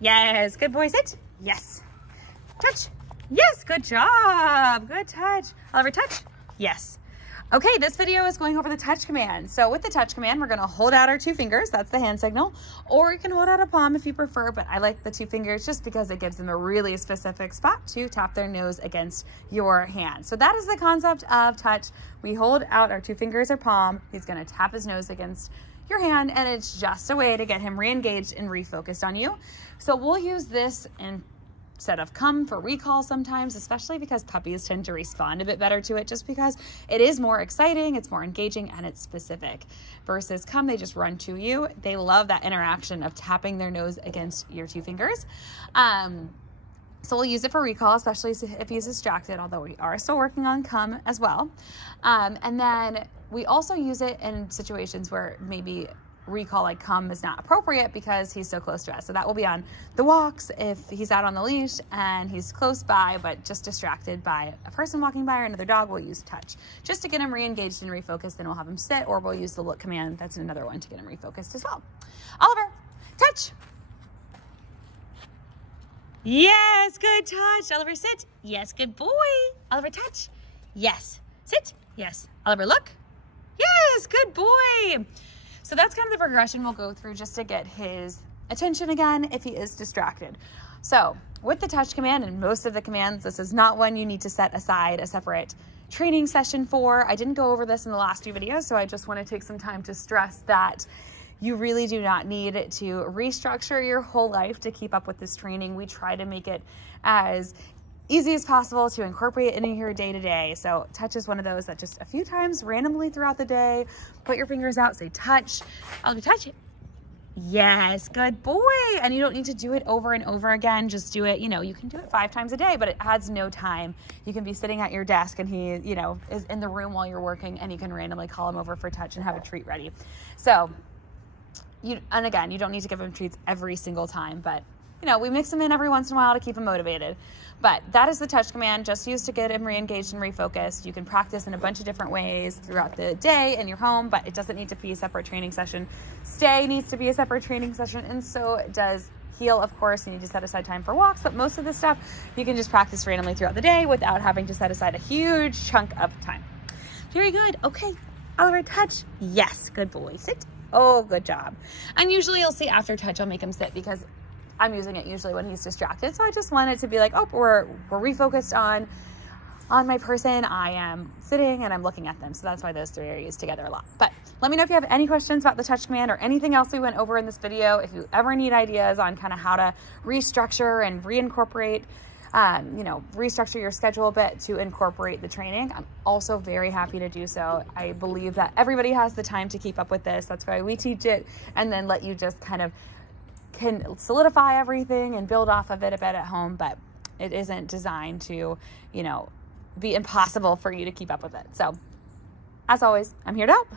Yes, good boy. Sit. Yes. Touch. Yes, good job. Good touch. Oliver, touch. Yes. Okay, this video is going over the touch command. So with the touch command, we're gonna hold out our 2 fingers, that's the hand signal, or you can hold out a palm if you prefer, but I like the 2 fingers just because it gives them a really specific spot to tap their nose against your hand. So that is the concept of touch. We hold out our 2 fingers or palm, he's gonna tap his nose against your hand, and it's just a way to get him re-engaged and refocused on you. So we'll use this instead of come for recall sometimes, especially because puppies tend to respond a bit better to it just because it is more exciting, it's more engaging, and it's specific. Versus come, they just run to you. They love that interaction of tapping their nose against your 2 fingers. So we'll use it for recall, especially if he's distracted, although we are still working on come as well. And then we also use it in situations where maybe recall like come is not appropriate because he's so close to us. So that will be on the walks if he's out on the leash and he's close by but just distracted by a person walking by or another dog. We'll use touch just to get him re-engaged and refocused. Then we'll have him sit, or we'll use the look command. That's another one to get him refocused as well. Oliver, touch. Yes, good touch. Oliver, sit. Yes, good boy. Oliver, touch. Yes, sit. Yes. Oliver, look. Yes, good boy. So that's kind of the progression we'll go through just to get his attention again if he is distracted. So with the touch command and most of the commands, this is not one you need to set aside a separate training session for. I didn't go over this in the last 2 videos, so I just want to take some time to stress that you really do not need to restructure your whole life to keep up with this training. We try to make it as easy as possible to incorporate it into your day-to-day. So touch is one of those that just a few times randomly throughout the day, put your fingers out, say touch. I'll be touching. Yes, good boy. And you don't need to do it over and over again. Just do it, you can do it 5 times a day, but it adds no time. You can be sitting at your desk and he, is in the room while you're working and you can randomly call him over for touch and have a treat ready. So, and again, you don't need to give him treats every single time, but we mix them in every once in a while to keep him motivated. But that is the touch command, just used to get him re-engaged and refocused. You can practice in a bunch of different ways throughout the day in your home, but it doesn't need to be a separate training session. Stay needs to be a separate training session, and so does heel, of course. You need to set aside time for walks, but most of this stuff you can just practice randomly throughout the day without having to set aside a huge chunk of time. Very good. Okay, Oliver, touch. Yes, good boy. Sit. Oh, good job. And usually you'll see after touch, I'll make him sit because I'm using it usually when he's distracted. So I just wanted to be like, oh, we're refocused on my person. I am sitting and I'm looking at them. So that's why those 3 are used together a lot. But let me know if you have any questions about the touch command or anything else we went over in this video. If you ever need ideas on kind of how to restructure and reincorporate, restructure your schedule a bit to incorporate the training, I'm also very happy to do so. I believe that everybody has the time to keep up with this. That's why we teach it and then let you just kind of can solidify everything and build off of it a bit at home, but it isn't designed to, be impossible for you to keep up with it. So as always, I'm here to help.